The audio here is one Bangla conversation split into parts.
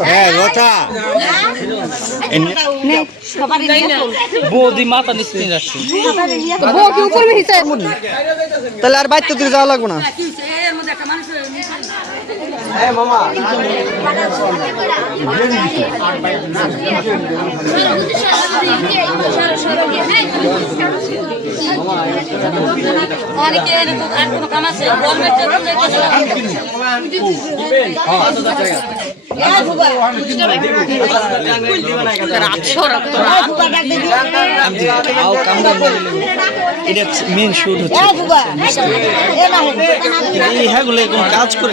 হ্যাঁ লতা। বৌদি মাথা নিশ্চিত যাচ্ছে। তাহলে আর বাইতে দিকে যাওয়া লাগবে না। অনেকে মেন হচ্ছে এই হ্যাঁ গুলো এরকম কাজ করে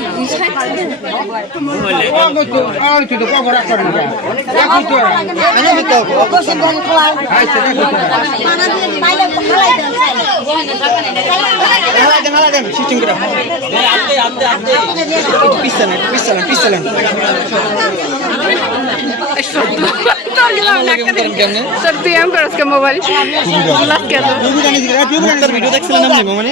পিছনে পিছনে পিছনে মোবাইল ভিডিও দেখছিলেন আপনি মানে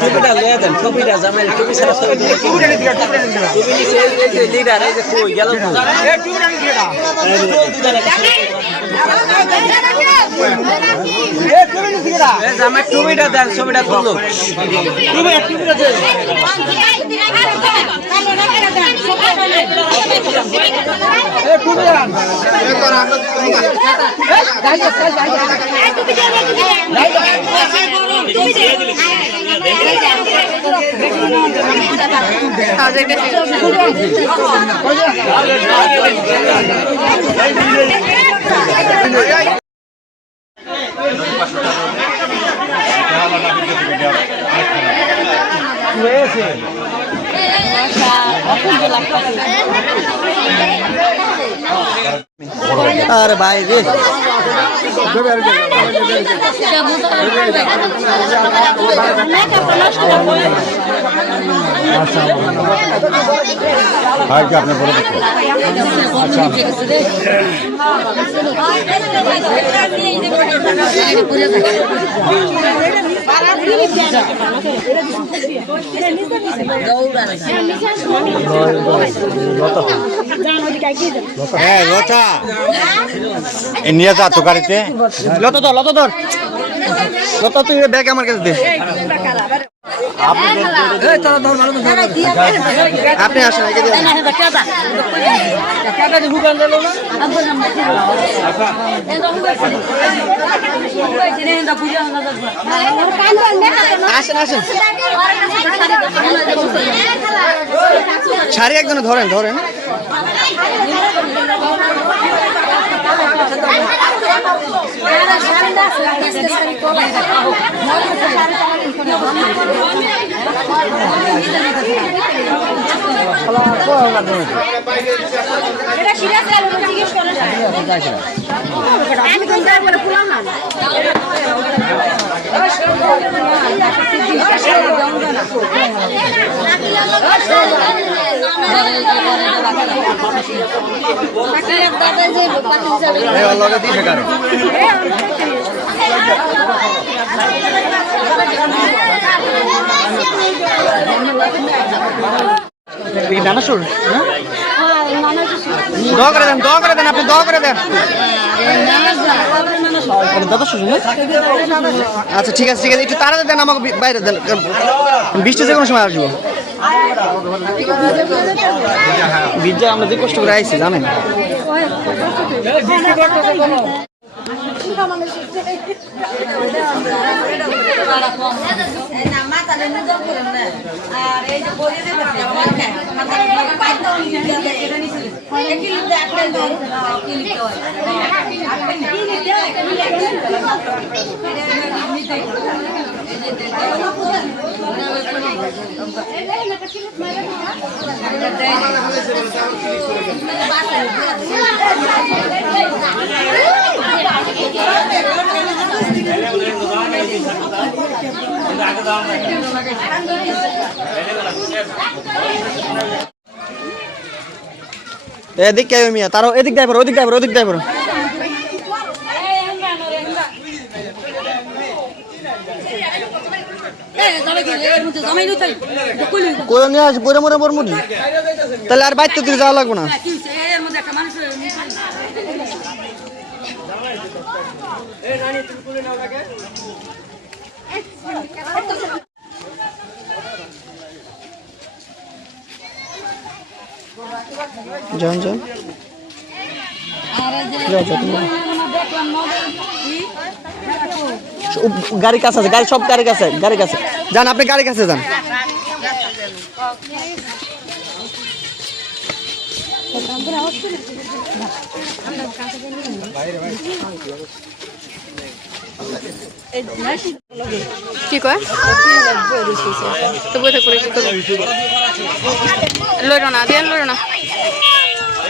টুপিটা লয়ে দেন টুপিটা জামাই টুপি টুপিটা দেন তুললো আরে ভাই রে। আর কি আপনার বলে দেখো। হ্যাঁ লতা নিয়ে যা তো গাড়িতে। লত ধর লত ধর। লত, তুই ব্যাগ আমার কাছে দে। আপনি আসেন। আসেন আসেন। শাড়ি একজনে ধরেন ধরেন। আমি তো করে পুলাম না এই ওর লগে দিছে কারও দোয়া করে দেন দোয়া করে দেন আপনি দোয়া করে দেন দাদা শুরু আচ্ছা ঠিক আছে ঠিক আছে। একটু তাড়াতাড়ি দেন, আমাকে বাইরে দেন। বৃষ্টি যে কোনো সময় আসব। বীরজা আমরা যে কষ্ট করে আইছি জানেন? এদিক কে মিয়া? তারও এদিক পারো ওদিক পারো ওদিক যাই পারো কোয় নিয়ে আসি পরে মরে মরমু নি। তাহলে আর বাইতে তুই যাওয়া লাগবো না। যান যান যাও, যাও, তুমি যাও। ও, গাড়ি কাছে আছে, গাড়ি, সব গাড়ি কাছে গাড়ি কাছে। যান, আপনি গাড়ি কাছে যান। কি কয়? তো বই না দেন লইল না।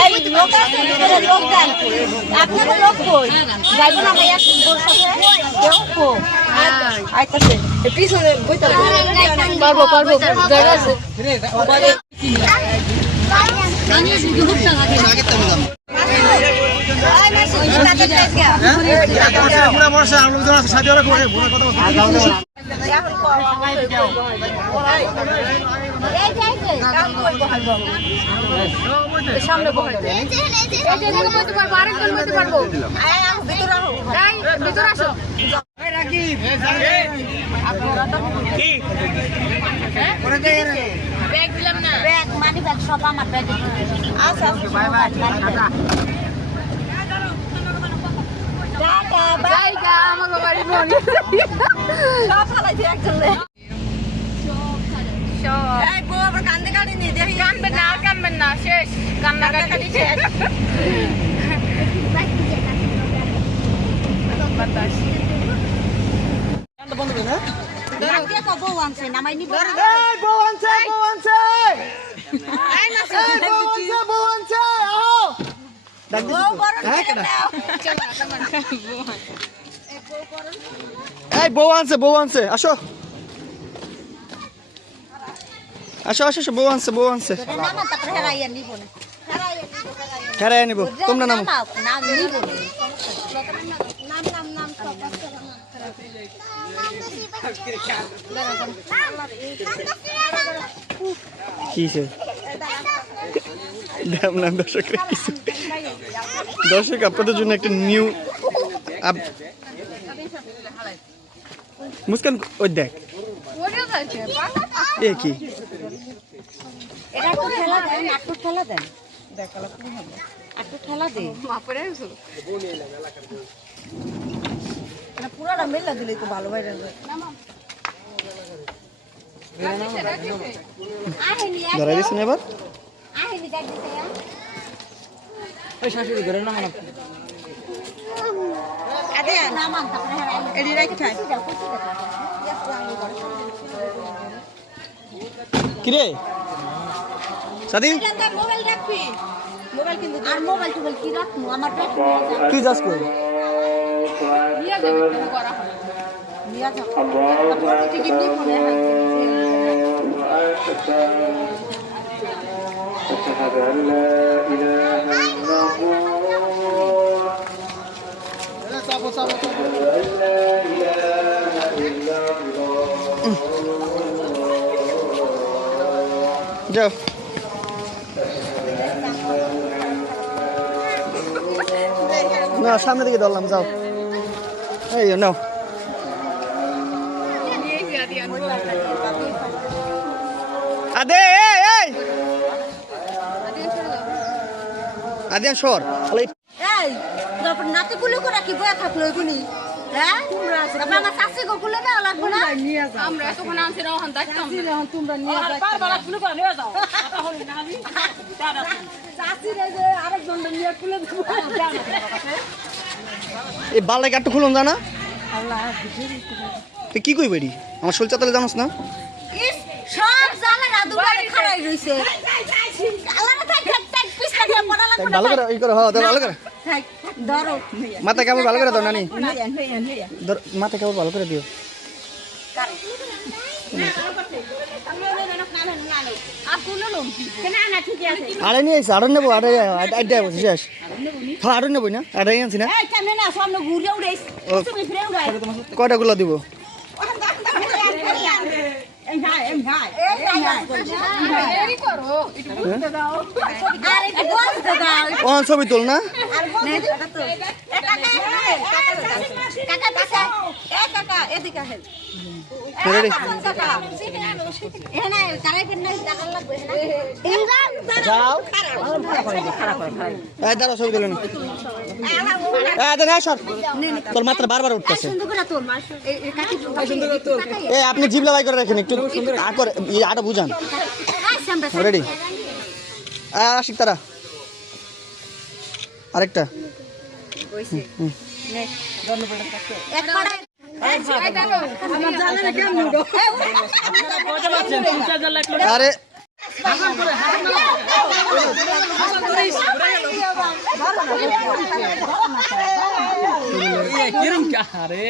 এই লোক কই? যাইবো না ভাইয়া? আইতাছে। পিছনে বইতে পারব পারব জায়গা আছে সামনে বইতে পারব আরেকজন বইতে পারব ভিতরে আসো মানি ব্যাগ সব আমার ব্যাগে। আচ্ছা, আচ্ছা, মানি ব্যাগ। Tata, by. জায়গা আমার বাড়ি মনে সব ফালাইছে একজনে। সব এই বউ আবার কান্দে কাঁদিনি, দেখি। কানবেন না আর কানবেন না শেষ কান্নাকাটি শেষ বাতাস ডাক দিয়ে কও, বউ আনছে, নামাই নিবো না? বউ আনছে বউ আনছে এই বউ আনছে বউ আনছে। আসো। আসো আসো আসো, বউ আনছে বউ আনছে। খেরাই নিব। তোমরা নামো। নাম নিবো না। নাম, নাম, নাম, সব আছে। কি সে দর্শক কিছু দর্শক আপনাদের জন্য একটা নিউ মুস্কান ওই দেখ এ কি ভালো বাইরে ধরাই দিচ্ছেন এবার? হ্যাঁ এডি রাইট খাই কিরে? সাদি মোবাইল রাখবি। মোবাইল কিন্তু আর মোবাইল টোবাইল কি রাখব? আমার তুই যাস কই? নিয়ে যাবে করা হয়? নিয়া যাও তারপর টিকিট দিয়ে ফোনে أشهد أن لا إله إلا الله أشهد أن لا إله إلا الله যাও না সামনে দিকে ধরলাম যাও এই নাও আদিয়ান সর এই নাতে করে কি বয়া থাকল হ্যাঁ আমার না লাগবে না আমরা এতক্ষণ আনছি না ওখান দেখতাম তোমরা নিয়ে যাও শাশি রে যে আরেকজন নিয়ে কুলে দেবো এই বালাই খুলুন জানা তুই কি কইবি আমার শরীর চাতালে জানোস না সব জানে না দুবারে খাড়াই রইছে আলাদা থাক থাক থাক পিছলা দিয়ে পড়া তাই লাগবে ভালো করে ই করে হ্যাঁ ভালো করে। মাথা কেমন ভালো করে দাও নানি। মাথা কেমন ভালো করে দিও। আড়াই নিয়ে এসে আড়াই নেব আড়াই আড়াই বসে শেষ। হ্যাঁ না আড়াই আনছি না। কয়টা গুলো দিব এই ভাই এই ভাই এই ভাই দেরি করো একটু বুঝতে দাও আর একটু বসতে দাও ও ছবি তোল না। কাকা কাকা কাকা এ কাকা এদিকে দাঁড়াও ছবি তুলে দাঁড়া তোর মাত্রা বারবার উঠতেছে। এই আপনি জিবলা বাই করে রাখেন একটু। আ করে আটা বুঝান। রেডি। আশিক তারা। আরেকটা। এক কড়াই আরে।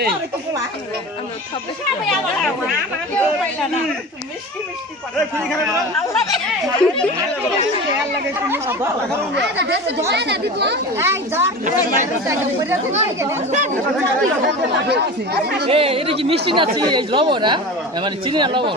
এটা কি মিষ্টি না লবণ হ্যাঁ? মানে চিনি আর লবণ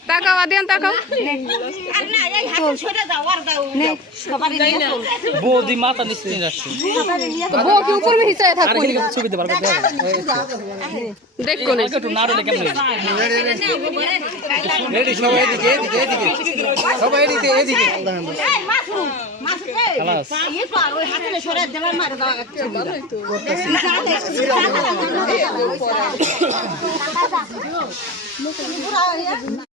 একটা তাকাও আদিয়ান তাকাও বৌদি মাথা নিশ্চিত তো বউ কি উপর হিসাবে আর থাকব ছবি পারবে দেখো না একটু কেমন রেডি সবাই এদিকে এদিকে এদিকে সবাই এদিকে এদিকে এই মাসু মাসু এই খালাস। এই পার ওই হাতে সরে দেবার মারে দাও কি গাড়িছে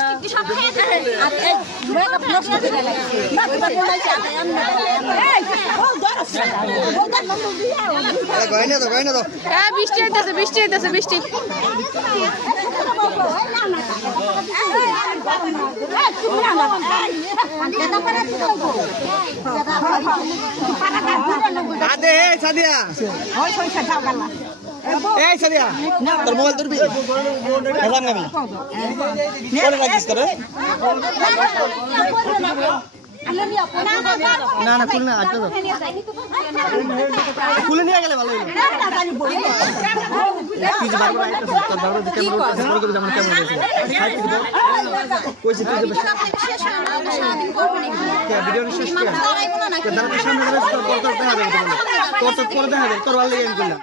হ্যাঁ হ্যাঁ বৃষ্টি হইতেছে বৃষ্টি হইতেছে বৃষ্টি আদে সাদিয়া এই সাদিয়া তোর মোবাইল ধরবি? খেলাম আমি পরে রাখিস তোরে? না না খুল না আটকে খুলে নিয়ে গেলে ভালো তোর তোর- পরে দেখা যাবে, তোর ভালো লেগে।